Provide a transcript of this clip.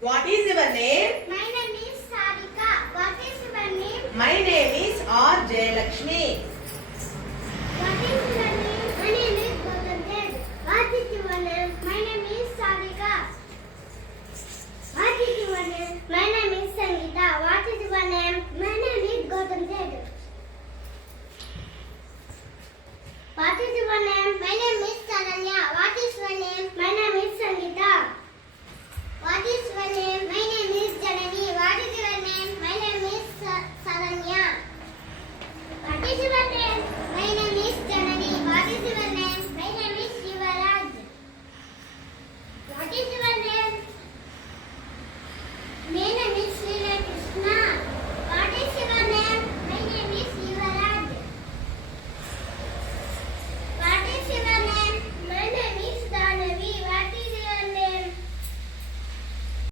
What is your name? My name is Sarika. What is your name? My name is R. Jayalakshmi. What is your name? My name is Gautam Dev. What is your name? My name is Sarika. What is your name? My name is Sangeeta. What is your name? My